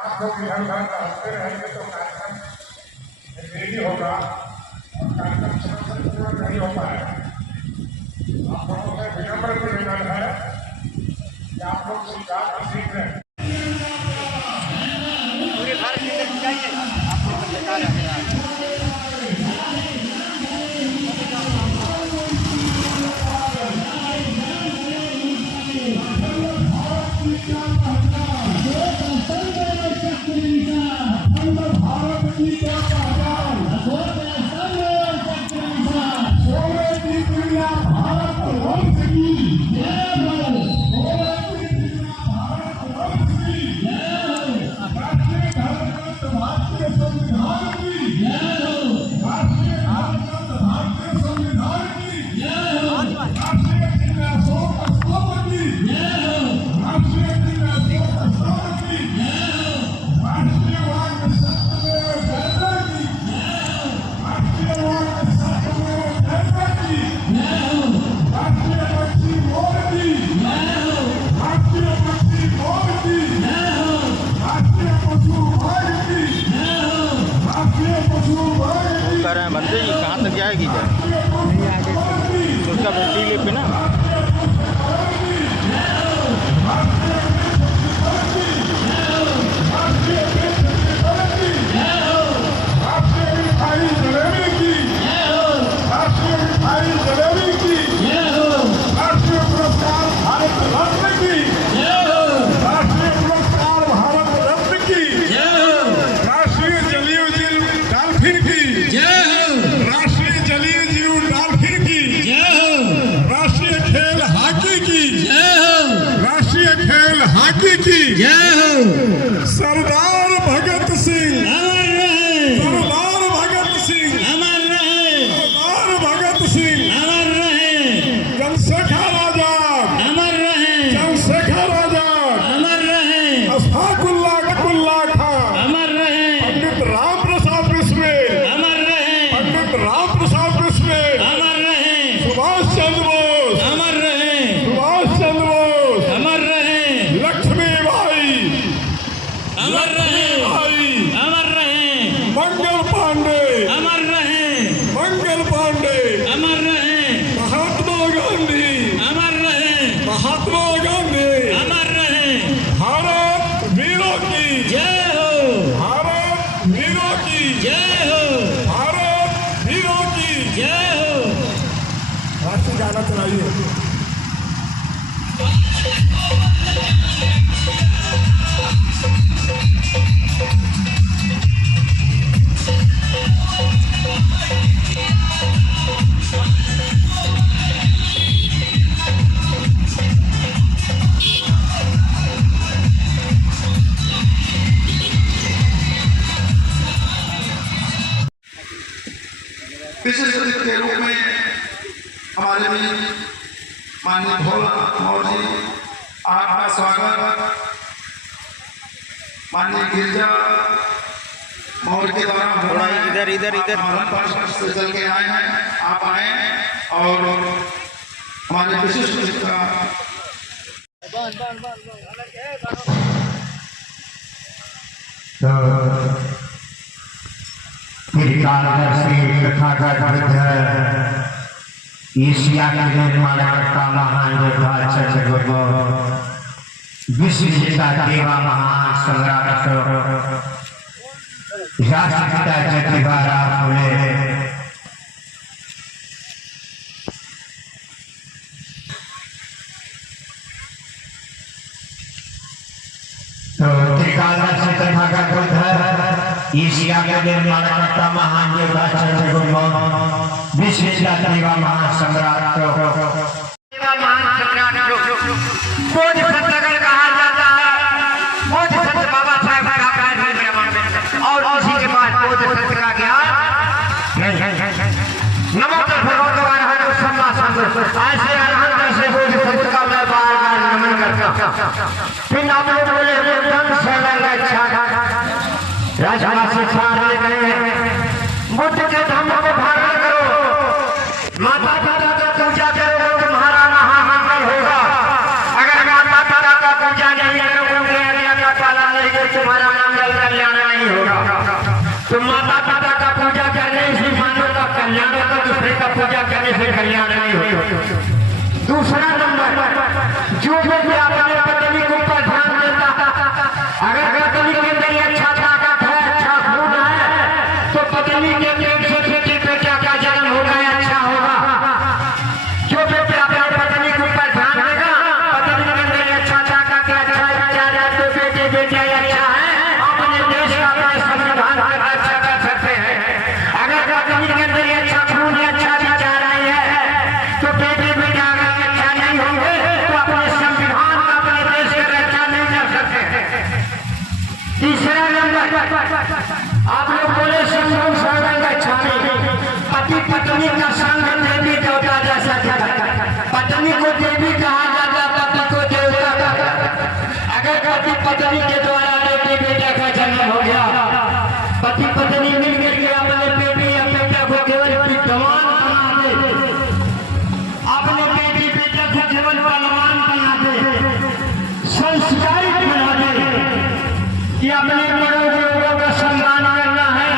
आप लोग इधर उधर रहते रहेंगे तो कार्यक्रम देरी होगा और कार्यक्रम समय से पूरा नहीं हो पाएगा। आप लोगों से विनम्र निवेदन है कि आप लोग स्वीकार कर सीख रहे हैं। पूरे भारत में जाइए आप लोग बता रहे हैं। बंदे ही कहाँ तक जाएगी तो उसका टीले पे ना सरदार भगत सिंह अमर रहे, सरदार भगत सिंह अमर रहे, सरदार भगत सिंह अमर रहे, चंद्रशेखर आजाद अमर रहे, चंद्रशेखर आजाद अमर रहे, अशफाकुल्लाह खान अमर रहे, पंडित राम प्रसाद बिस्मिल अमर रहे, पंडित राम प्रसाद बिस्मिल अमर रहे, सुभाष चंद्र बोस अमर रहे, सुभाष चंद्र बोस अमर रहे, लक्ष्मीबाई अमर रहे, अमर रहे, मंगल पांडे अमर रहे, मंगल पांडे अमर रहे, महात्मा गांधी अमर रहे, महात्मा गांधी अमर रहे। भारत वीरों की जय हो, भारत वीरों की जय हो, भारत वीरों की जय हो। राष्ट्रीय गाना चलाइए। विशेष अतिथि के रूप में हमारे भी माननीय भोला मौर्य जी आपका स्वागत माननीय गिरजा मौर्य के द्वारा थोड़ा इधर इधर इधर से चल के आए हैं। आप आए और हमारे विशिष्ट अतिथि का तथागत बुद्ध एशिया के निर्माणकर्ता महान योद्धा चंद्रगुप्त विश्व विजेता देवा महान सम्राट राष्ट्रपिता ज्योतिबा फुले त्रिकालदर्शी तथागत बुद्ध एशिया के निर्माणकर्ता महान योद्धा चंद्रगुप्त विश्व विजेता देवा महान सम्राट कहा जाता है बोध संत बाबा साहेब का और उसी के बाद बोध संत का ज्ञान नमोत्तर भगवान हर सम्मा संत ऐसे अरहंत से बोध संत का मैं बार बार नमन करता हूं। फिर आप लोग बोले राजवासी सारे गए बुद्ध के धम्म को धारण करो माता पिता का पूजा करो तुम्हारा महामंगल होगा। अगर माता पिता का पूजा नहीं करोगे तुम्हारा नाम कल्याण नहीं होता। दूसरा नंबर, जो व्यक्ति अपने पत्नी के ऊपर ध्यान देता, अगर पत्नी के अंदर अच्छा ताकत है, अच्छा खून है, तो पत्नी के पेट से बेटी बेटा का जन्म होगा, अच्छा होगा। जो व्यक्ति अपने पत्नी के ऊपर ध्यान देगा, पत्नी के अंदर अच्छा ताकत है, अच्छा विचार है, तो बेटे बेटा अच्छा है, अपने देश का अपने संविधान का अच्छा कर सकते हैं। अगर पत्नी के अंदर अच्छा खून है, अच्छा विचार है, तो बेटे बेटा अगर अच्छा नहीं होंगे तो अपने संविधान का अपने देश का रक्षा नहीं कर सकते। तीसरा नंबर, आप लोग बोले संग संग अच्छा नहीं, पति पत्नी का संग देवी देवता जैसा था। पत्नी को देवी कहा जाता, पति को देवता कहा। अगर पति पत्नी के द्वारा बेटी बेटा का जन्म हो गया, पति पत्नी मिलकर के अपने बेटी या बेटा को केवल विद्वान बना दे, अपने बेटी बेटा को केवल बलवान बना दे, संस्कारित बना दे कि अपने बड़ों बुजुर्गों का सम्मान करना है,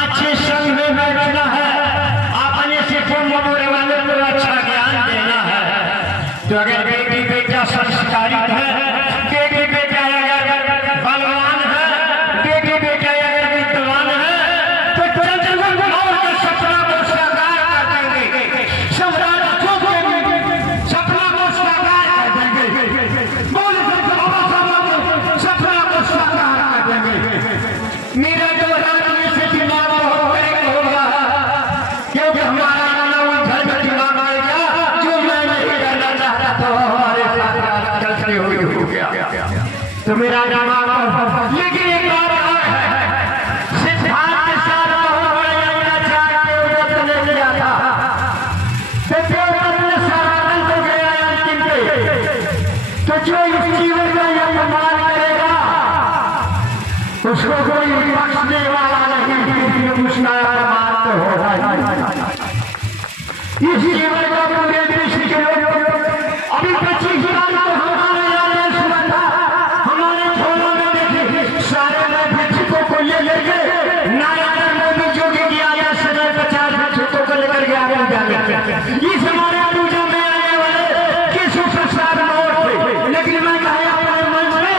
अच्छे संग में बैठना है, अपने से बड़े वाले को अच्छा ज्ञान देना है। तो अगर बेटी बेटा संस्कारित है, बेटी बेटा अगर बलवान है, बेटी बेटा अगर विद्वान है, तो सपना को साकार कर देंगे, सम्राट को सपना को साकार कर देंगे, सपना को साकार कर देंगे। मेरा जो राज्य से दिमाग बहुत बड़े होगा, क्योंकि हमारा घर में दिमाग आएगा, जो मैं नहीं करना चाहता था हमारे साथ गलती हो गया, तो मेरा दिमाग। लेकिन एक बात और है, सिद्धांत के साथ बहुत बड़े अत्याचार के उद्यत ने किया था, तो देवदत्त ने सराहन को गया अंतिम पे, तो जो इस जीवन में यह अपमान करेगा उसको कोई बख्शने वाला नहीं, उसका अपमान तो होगा। इस जीवन का पूरे विश्व के लोग अभी 25 साल तो हमारे यहाँ सुना था, हमारे झोलों में देखिए सारे लोग भिक्षुकों को ले लेके नरेंद्र मोदी जो कि गया या सदर 50 भिक्षुकों को लेकर गया इस हमारे पूजा में आने वाले किसी प्रसाद मोड़ थे। लेकिन मैं कहा अपने मन में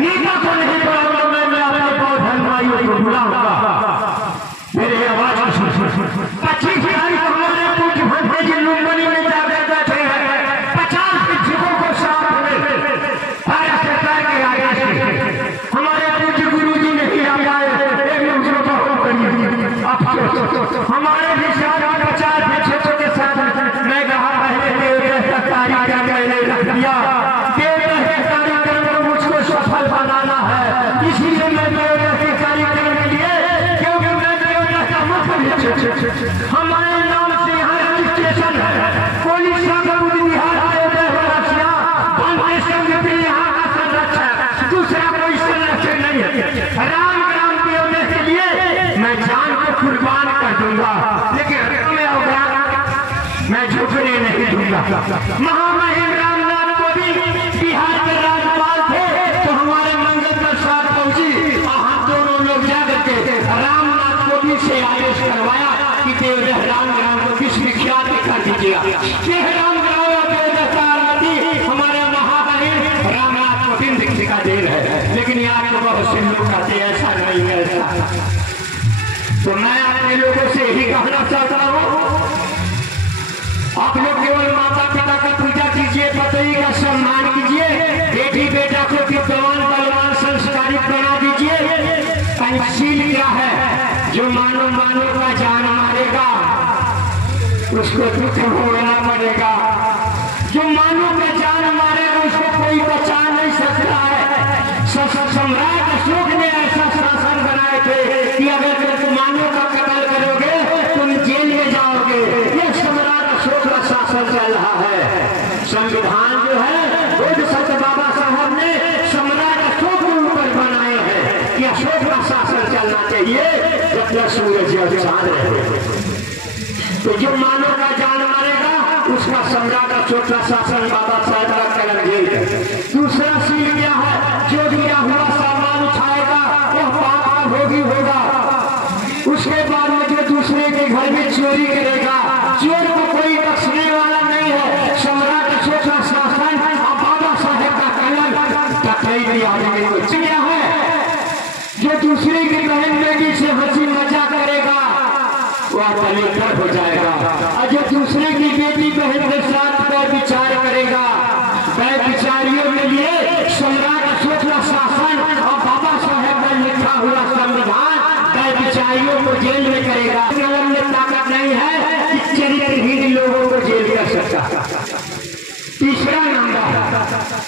नीता को नहीं बोलूंगा, मैं अपने बहुत धनवाइयों को बुलाऊंगा। मेरे आवाज 25 तारीख हमारे पूज्य भंते जी लुम्बिनी में जाकर बैठे हैं, 50 भिक्षुकों को साथ में भारत सरकार के आगे से हमारे पूज्य गुरु जी नहीं आ पाए, एक दूसरे को हमारे भी साथ 50 भिक्षुकों के साथ मैं कहा पहले मैंने रख दिया, कार्यक्रम को मुझको सफल बनाना है, इसीलिए मैं के कार्यक्रम के लिए, क्योंकि मैं का मुख्य हमारे नाम से यहाँ रजिस्ट्रेशन है, पुलिस बिहार यहाँ का संरक्षण, दूसरा कोई संरक्षण नहीं है। राम ग्राम के होने के लिए मैं जान को कुर्बान कर दूंगा, लेकिन मैं झुकने नहीं दूंगा। महामहिम रामनाथ कोविंद बिहार के राज्यपाल थे, तो हमारे मंगल प्रसाद पहुंची, हम दोनों लोग जाकर के रामनाथ कोविंद से आदेश करवाया कि देवरह राम ग्राम को विश्वविख्यात कर दीजिएगा। राम ग्राम हमारे महामहिम रामनाथ कोविंद का देन है, लेकिन यहाँ तो बहुत से लोग कहते ऐसा नहीं है, ऐसा। तो मैं अपने लोगों से यही कहना चाहता हूँ, आप लोग केवल माता पिता का पूजा कीजिए, पति का सम्मान कीजिए, बेटी बेटा को विद्वान बलवान संस्कारित बना दीजिए। पंचशील क्या है? जो मानो का जान मारेगा उसको दुख भोगना पड़ेगा, जो मानो का जान मारेगा उसको कोई बचा नहीं सकता है। सम्राट अशोक ने ऐसा शासन बनाए थे कि अगर तुम मानो का कत्ल करोगे तुम जेल में जाओगे। यह सम्राट अशोक का शासन चल रहा है। संविधान जो है बुद्ध संत बाबा साहब ने सम्राट अशोक के ऊपर बनाए हैं कि अशोक का शासन चलना चाहिए जब तक सूरज और चांद रहे। तो जो मानो का जान मारेगा उसका सम्राट अशोक का शासन बाबा साहब का कलम जेल है। दूसरा सील क्या है? जो दिया हुआ सामान उठाएगा वह पाप का भोगी होगा। उसके बाद में जो दूसरे के घर घर में चोरी करेगा, चोर को कोई बख्शने वाला नहीं है। सम्राट अशोक का शासन और बाबा साहेब का कलम डकैती आदमी को क्या है जो दूसरे की बहन बेटी से हंसी मजाक करेगा वह कलेक्टर हो जाएगा, और जो दूसरे की बेटी बहन के साथ विचार करेगा विचारियों के लिए सम्राट अशोक का शासन और बाबा साहेब का लिखा हुआ संविधान विचारियों को जेल में करेगा। कलम में ताकत नहीं है कि चरित्रहीन लोगों को जेल कर सकता। तीसरा नंबर।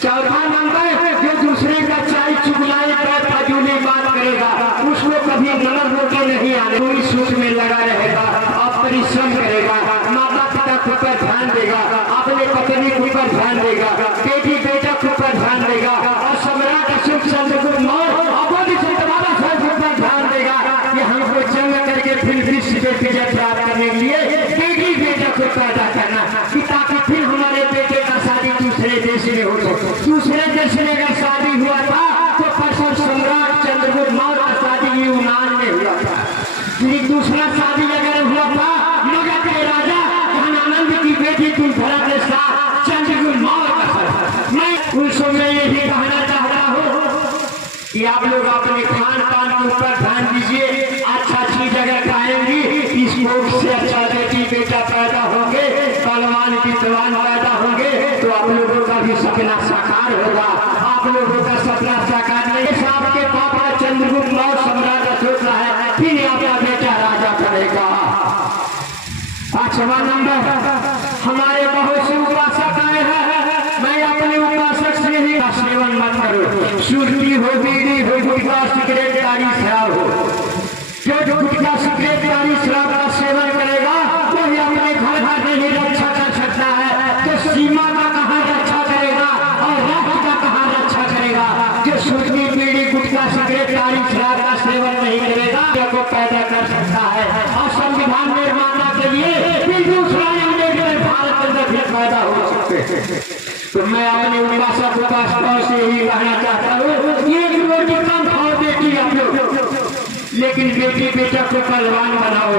चौथा नंबर, जो दूसरे का चाय चुगलाए पर फजूली बात करेगा उसको कभी नमक रोटी नहीं आने, कोई सूद में लगा रहेगा और परिश्रम करेगा, माता पिता के ऊपर ध्यान देगा, अपने पत्नी के ऊपर ध्यान देगा, बेटी बेटा के ऊपर ध्यान देगा, और सम्राट अशोक चंद्र को बाबा साहब के ऊपर ध्यान देगा कि हमको जंग करके फिर विश्व पे विजय प्राप्त करने के लिए बेटी बेटा को पैदा करना, कि ताकि फिर हमारे बेटे का शादी दूसरे देश में हो। दूसरे देश में अगर शादी हुआ था तो परसों सम्राट चंद्रगुप्त मौर्य का शादी यूनान में हुआ था। दूसरा शादी अगर हुआ था मगध के राजा धनानंद की बेटी कुंभरा के साथ चंद्रगुप्त मौर्य का था। मैं उस समय यही कहना चाहता हूँ कि आप लोग अपने खान पान के ऊपर ध्यान दीजिए। अच्छा चीज अगर खाएंगी इस भोग से अच्छा बेटी बेटा पैदा होंगे, पहलवान विद्वान पैदा होंगे तो आप लोगों का भी सपना साकार होगा। आप लोगों का सपना साकार नहीं, आपके पापा चंद्रगुप्त मौर्य सम्राट अशोक है, फिर आपका बेटा राजा बनेगा। 8वां नंबर, हमारे बहुत से उपासक आए हैं, मैं अपने उपासक से ही सेवन मत करो। सुरती हो, बीड़ी हो, गुटखा सिगरेट तारी शराब हो, जो गुटखा सिगरेट तारी शराब का सेवन करेगा वही अपने घर घर में ही रक्षा कर सकता है। तो सीमा का कहाँ रक्षा करेगा और राष्ट्र का कहाँ रक्षा करेगा। जो सुरती बीड़ी गुटखा सिगरेट तारी शराब का सेवन नहीं करेगा को पैदा कर सकता है, और संविधान निर्माता के लिए फिर दूसरा भारत के अंदर भी पैदा हो सकते हैं। तो मैं अपने उपासक उपासकों से ही कहना चाहता हूँ, एक रोटी कम खाओ बेटी आप लोग, लेकिन बेटी बेटा को पहलवान बनाओ,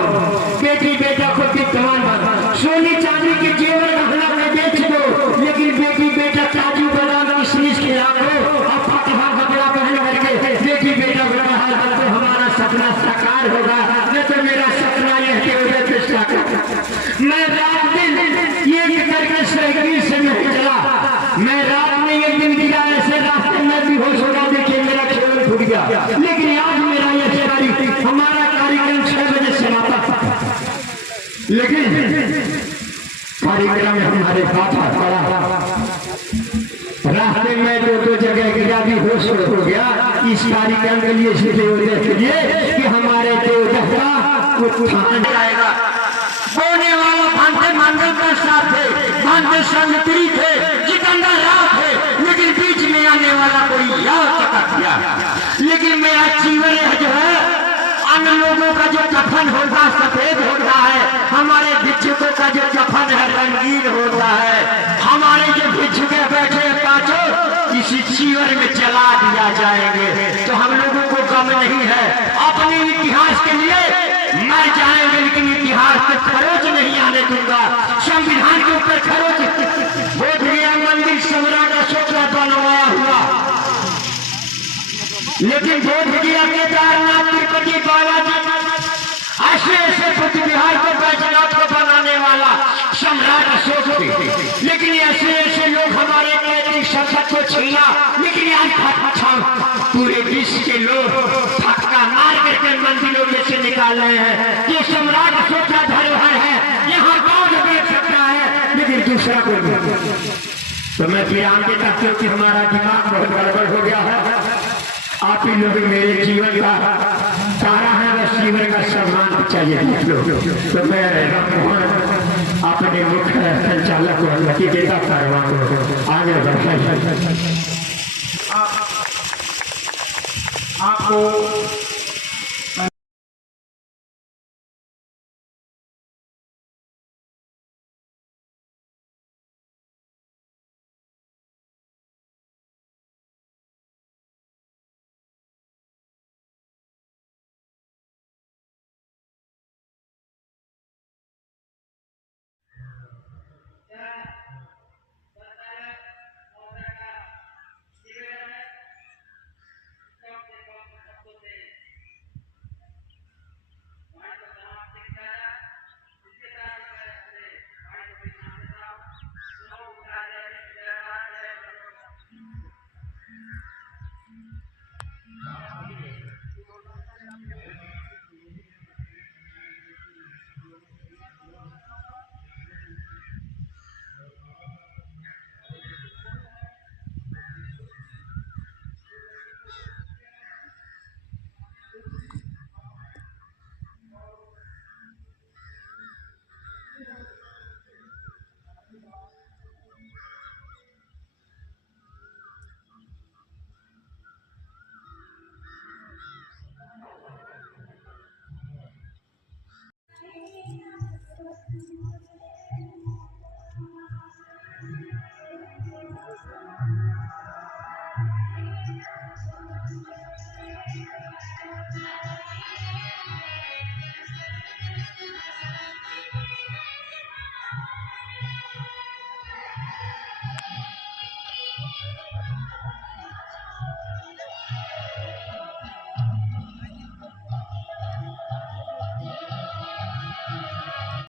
बेटी बेटा को विद्वान बनाओ। सोने चांदी के जेवर गहना में बेच दो, लेकिन बेटी बेटा काजू बादाम किशमिश खिला दो और फटहा कपड़ा पहन करके बेटी बेटा को पढ़ा दो तो हमारा सपना साकार होगा। न तो मेरा सपना यह के उधर चेष्टा कर। मैं रात दिन एक करके साइकिल से नहीं चला, मैं रात में एक दिन गिरा ऐसे रास्ते में भी होश होगा, देखिए मेरा खेल टूट गया। लेकिन आज मेरा यह हमारा कार्यक्रम 6 बजे समाप्त था, लेकिन कार्यक्रम में हमारे बाबा पड़ा रास्ते में दो जगह गिरा भी होश हो गया। इस कार्यक्रम के लिए के लिए कि हमारे देवता उत्थान जाएगा। बोने वाला भांते मंगल का साथ थे, भांते संगत्री थे, जितेंद्र राव थे, लेकिन बीच में आने वाला कोई याद चका दिया। लेकिन मेरा जीवन जो है अन्य लोगों का जो कफन होता सफेद होता है, हमारे भिक्षुकों का जो कफन है रंगीन होता है। हमारे जो भिक्षुके बैठे पांचों इसी जीवन में जला दिया जाएंगे, तो हम लोगों को गम नहीं है। अपने इतिहास के लिए मर जाएंगे, लेकिन इतिहास पे खरोच नहीं आने दूंगा। संविधान के ऊपर खरोच बोध गया मंदिर सम्राट अशोक का बनवाया हुआ, लेकिन बोध गया केदारनाथ तिरुपति बालाजी ऐसे ऐसे बुद्ध विहार को बैजनाथ को बनाने वाला सम्राट अशोक थे। लेकिन ऐसे ऐसे लोग हमारे नैतिक संसद को छीना, लेकिन आज पूरे विश्व के लोग फटका मार करके मंदिरों में से निकाल रहे हैं। ये सम्राट अशोक का धरोहर है, यहाँ कौन देख सकता है, लेकिन दूसरा कोई। तो मैं विराम देता क्योंकि हमारा दिमाग बहुत गड़बड़ हो गया है। आप ही लोग मेरे जीवन का सारा है, बस जीवन का सम्मान चाहिए लोग। तो मैं अपने मुख्य संचालक को अनुमति देता कार्यक्रम आगे बढ़ाइए। आपको